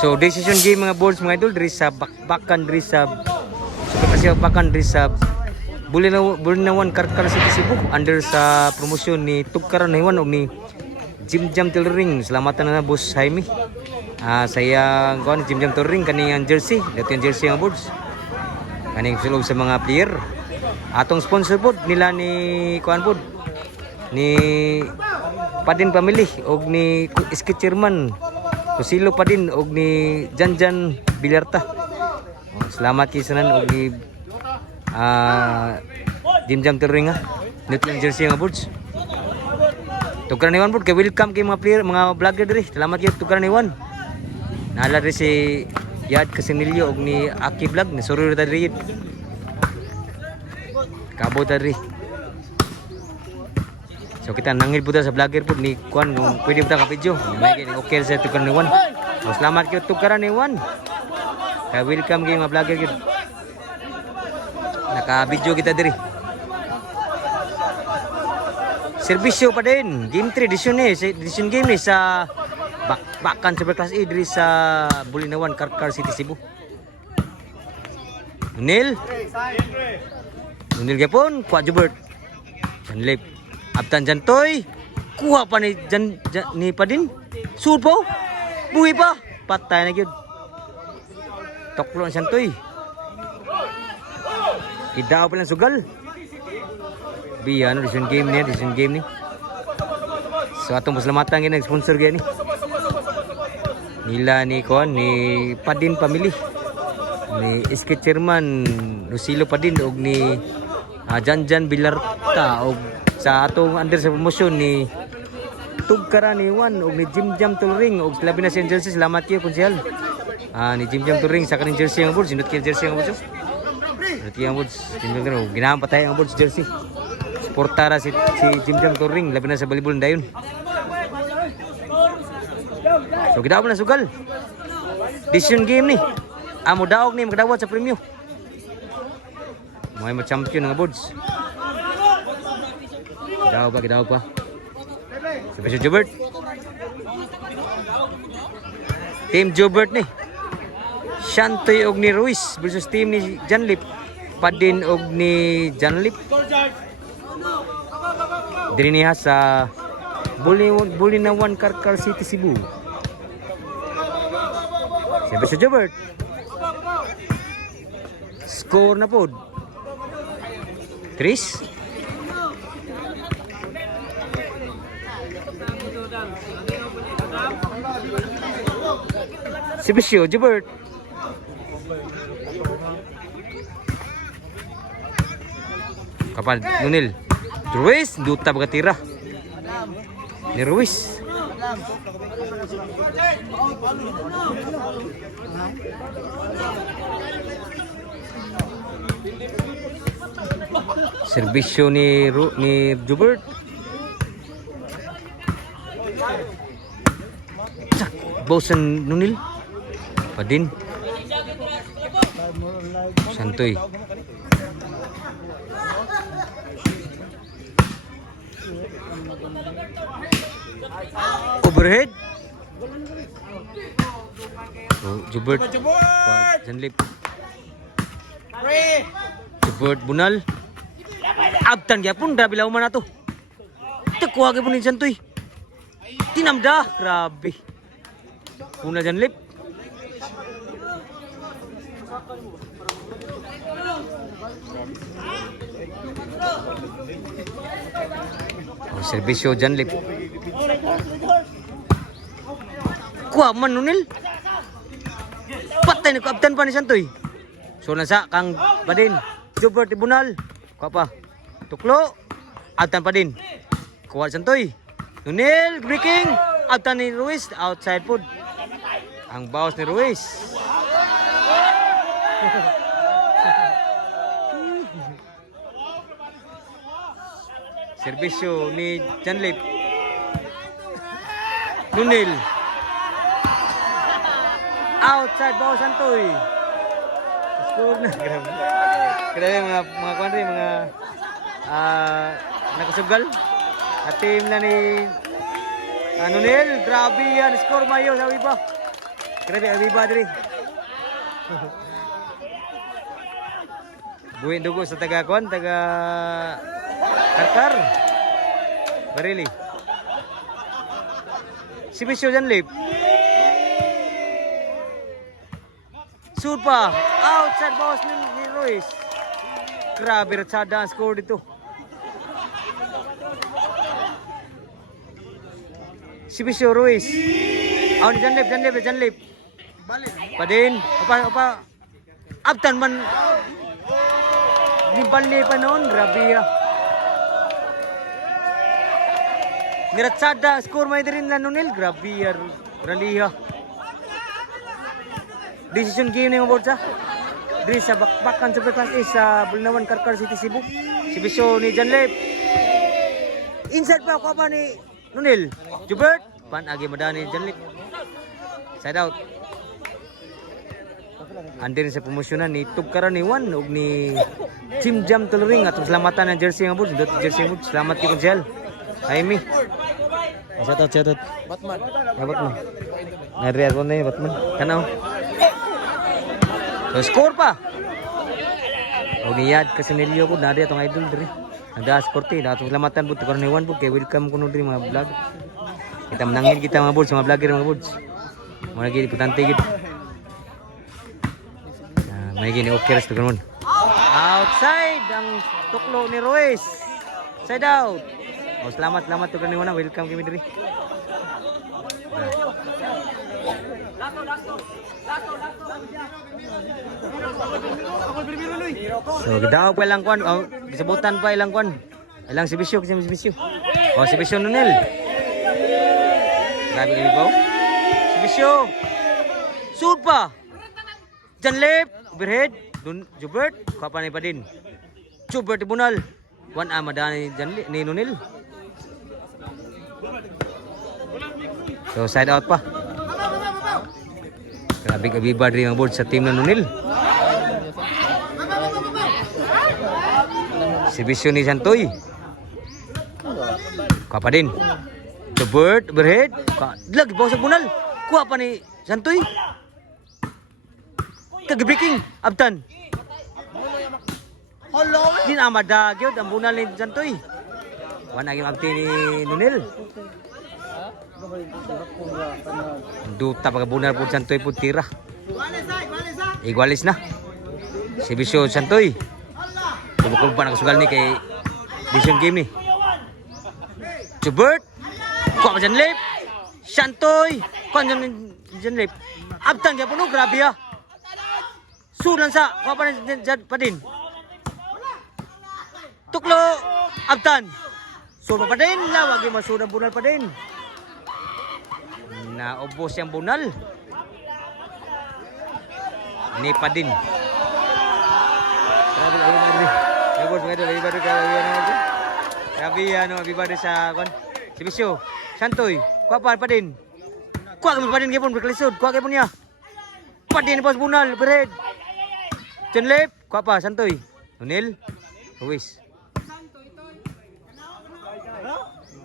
So decision game mga boards mga idol diri sa bakbakan diri sa kasi bakbakan diri sa Bulinawan Karkar City Cebu under sa promosyon ni Tugkaran Hiwan o ni Jim Jam Tailoring. Salamatan na boss Jaime. Saya kuan Jim Jam Tailoring kaning jersey, dato yung jersey mga boards. Kaning sulog sa mga player. Atong sponsor pod nila ni kuan pod ni Padin Family og ni Iski Chairman Kusilo Padin og ni Janjan Bilarta. Salamat kay sanan og ni Jim Jam Tailoring Nutlang jersey nga boards. Tukaran Iwan board kay welcome kay mga player, mga vlogger diri. Salamat kay Tukaran Iwan. Naala rin si Yad Casinillo og ni Aki Vlog na suro ta diri. Kabo ta diri. So kita nangil puta sa vlogger po ni Kwan kung pwede puta ka video. May okay sa Tukaran Iwan. So, salamat kay Tukaran Iwan. Kay welcome kay mga vlogger gid. Naka-video kita diri. Serbisyo pa din. Game 3 edition game ni sa bakbakan Super Class A diri sa Bulinawan Karkar City Cebu. Nunil gyapon kuha Jubert. Janlip. Abtan Jantoy. Kuha pa ni ni Padin. Sud po. Buhi pa. Patay na gyud. Toklo ang Jantoy. Idaw pa lang sugal. Biya no decision game ni. So atong pasalamatan gyud nag-sponsor gyud ni. Nila ni kon ni Padin Family. Ni Iski Chairman Lucilo Padin og ni Janjan Bilarta og sa atong under sa promotion ni Tugkaran Iwan og ni Jim Jam Tailoring og labi na siyang jersey. Salamat kayo konsehal. Ni Jim Jam Tailoring sa kaning jersey nga boards, sinut kay jersey nga boards. Berarti ang boards, ginahan patay ang boards jersey. Suportara si Jim Jam Tailoring labi na sa volleyball dayon. So gidaw na sugal. Decision game ni. Amo daog ni magdawat sa premyo. May ma-champion nga boards. Gidaw pa. Sabi si Jubert. Team Jubert ni. Shantoy og ni Ruiz versus team ni Janlip. Padin og ni Janlip. Diri niya sa Bulinawan Karkar City Cebu. Sabi si Jubert. Score na pod. Chris. Sibisyo, Jubert. Kapal, Nunil. Ruiz, duta bagatira. Ni Ruiz. Serbisyo ni Jubert. Bosan Nunil. Padin. Santoy. Overhead. Jubert. Janlip. Jubert Bunal. Abtan gyapon dabilaw man ato. Tekuha gyapon ni Santoy. Tinamda, grabe. Una Janlip. Serbisyo Janlip. Kuha man Nunil. Patay ni Abtan pa ni Santoy. So nasa kang Padin. Jubert Tribunal. Kuha pa. Tuklo. Abtan Padin. Kuha Santoy. Nunil breaking. Abtan ni Ruiz. Outside food. Ang bawas ni Ruiz. Serbisyo ni Janlip. Nunil. Outside bawas Santoy. Score na. Grabe mga kuwan rin, mga nakasugal. At team na ni Nunil. Grabe yan. Score mayo. Sabi pa. Grabe, Abiba diri. Buhin dugo sa taga Karkar. Barili. Si Bisyo Janlip. Surpa. Outside box ni Ruiz. Grabe, ratsada ang score dito. Si Bisyo Ruiz. Ni Janlip. Padin. Apa. Abtan man. Ni bali pa noon. Grabe ya. Niratsada score may din na nunil. Grabe ya. Raliha. Decision game ng board sa. Diri sa bakbakan Super Class A sa Bulinawan Karkar City Cebu. Si Bisyo ni Janlip. Inside pa ako pa ni Nunil. Jubert. Agi madani Janlip. Side out. Andir sa promosyonan ni Tugkaran ni Juan ug ni Team Jam Tuluring atong salamatan ng jersey nga board. Jersey board. Salamat kay Konsyal. Jaime. Shout out. Batman. Nari ako na Batman. Kanaw. So score pa. O niyad kasi nilyo ko nari atong idol diri. Nada sporte atong salamatan board Tugkaran ni Juan board kay welcome kuno diri mga vlog. Kita menangin kita mga boards, mga vlogger mga boards. Mga lagi importante gid. May gini okay res Tugkaran. Outside ang tuklo ni Ruiz. Side out. Oh, selamat Tugkaran ni Juan. Welcome kami diri. So, gidawag pa ilang kwan. Oh, gisabutan pa ilang kwan. Ilang si Bisyo. Oh, si Bisyo Nunel. Grabe kami po. Si Bisyo. Shoot pa. Janlip. Overhead. Jubert. Kapan pa din. Jubert Bunal. One madani Janlip ni Nunel. So side out pa. Grabe kabiba rin ang board sa team ng Nunil. Si Bisyo ni Santoy. Kuha pa din. Jubert, overhead. Lagi bawa sa Bunal. Kuha pa ni Santoy. Kag-breaking. Abtan. Din amada gyud ang Bunal ni Santoy. Wana gyud abti ni Nunil. Duta pag Bunal po Santoy po tira. Igualis na. Si Bisyo Santoy. Kumukul pa nakasugal ni kay Bisyo game ni. Jubert. Kuha pa Janlip. Santoy. Kuha Janlip. Abtan kaya puno. Grabe ha. Sulan sa. Kuha pa din. Tuklo. Abtan. Sulo pa din. Lawag yung masudang Bunal pa din. Naubos yung Bunal. Ni pa din. Grabe lang yun. Grabe ano. Abibado sa kon. Si Bisyo. Santoy. Kuha pa din. Kuha kami pa din kaya po. Berkalisod. Kuha kaya po niya. Pa din ni Boss Bunal. Bered. Janlip. Kuha pa. Santoy. Nunil. Ruiz.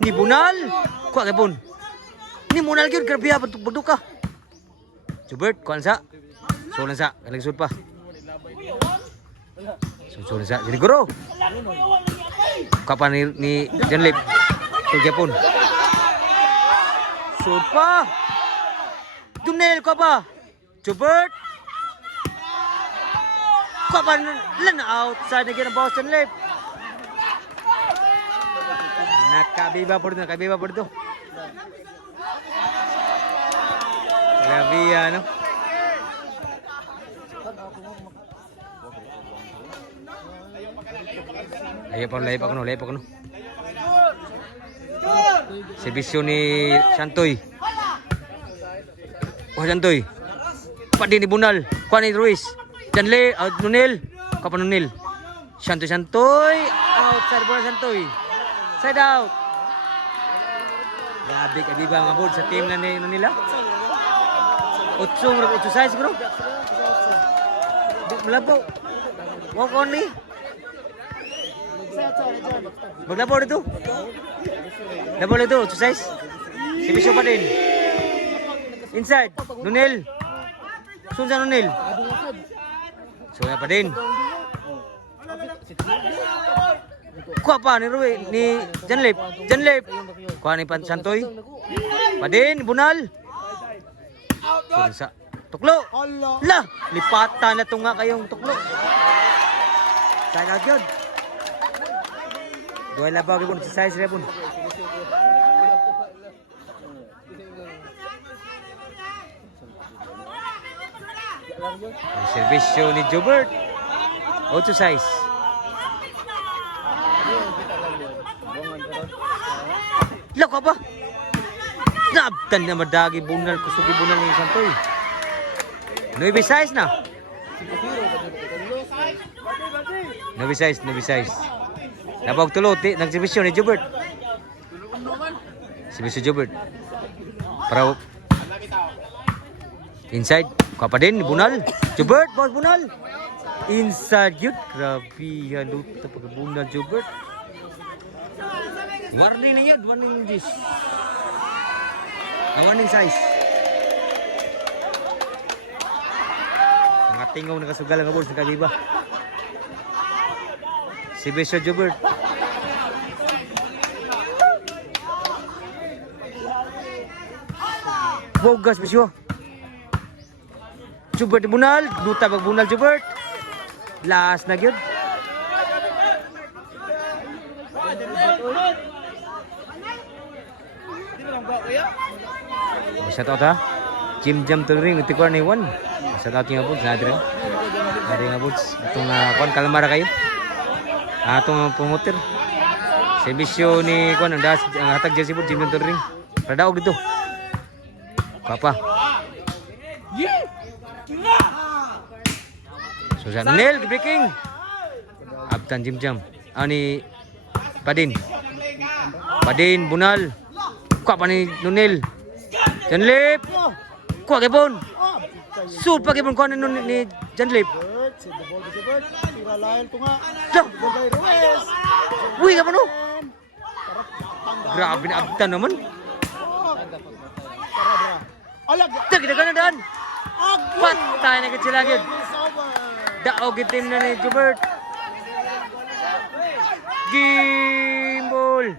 Ni Bunal. Kuha kaya po. Ni Bunal yun. Grabe ha. Bantuk ka. Jubert. Kuha sa. Sulan sa. Kalagsud pa. Sulan sa. Jadi guru. Kuha pa ni Janlip. Tulga pun. Sud pa. Tunel kuha pa. Jubert. Kuha pa. Lan outside na gina bawas Janlip. Nakabiba po dito. Grabe ano. Layap ako no. Si Bisyo ni Santoy. Santoy. Padi ni Bunal. Kuha ni Ruiz. Janle, Nunil. Kuha pa Nunil. Santoy. Outside bola Santoy. Side out. Grabe ka diba mga board sa team na nila? 8 size bro. Melabaw. Walk on ni. Maglabaw dito. Labaw dito, 8 size. Si Bisyo pa din. Inside, Nunil. Sunsa Nonel. So pa din. Kuha pa ni Rui ni Janlip. Kuha ni Pan Santoy. Pa din Bunal. Sunsa. Tuklo. La, lipatan na to nga kayong tuklo. Sana gyud. Duay labaw gyud sa size repon. Servisyo ni Jobert. 8 size. Lako ba? Nabtan na madagi bunal kusugi bunal ni Santoy. 9 size na. 9 size. Labag tulo, nagservisyo ni Jobert. Servisyo Jobert. Para inside, kuha pa din, Bunal. Jobert, boss Bunal. Inside yun. Grabe, haluta pag Bunal, Jobert. Warning na yan, warning this. Warning size. Mga tingaw nakasugal ang boss, nakagiba. Si Besyo Jobert. Bogas Besyo. Jobert Bunal, duta pag Bunal Jobert. Last na gyud. Shout out ha. Jim Jam Turing uti ko ni Juan. Shout out nga po sa adre. Ari nga po itong kuan kalamara kayo. Atong promoter. Servisyo ni kuan ang hatag jersey po Jim Jam Turing. Padaog dito. Papa. Susan Nel breaking. Abtan Jim Jam. Ani Padin Bunal. Kuha pa ni Nunel. Janlip. Kuha kipon. Sul pa kipon kuha ni Janlip. Uy ka pa no. Grabe na abtan naman. Kita ka na daan. Patay na kitsilagid. Daog itim na ni Jobert. Gimbal.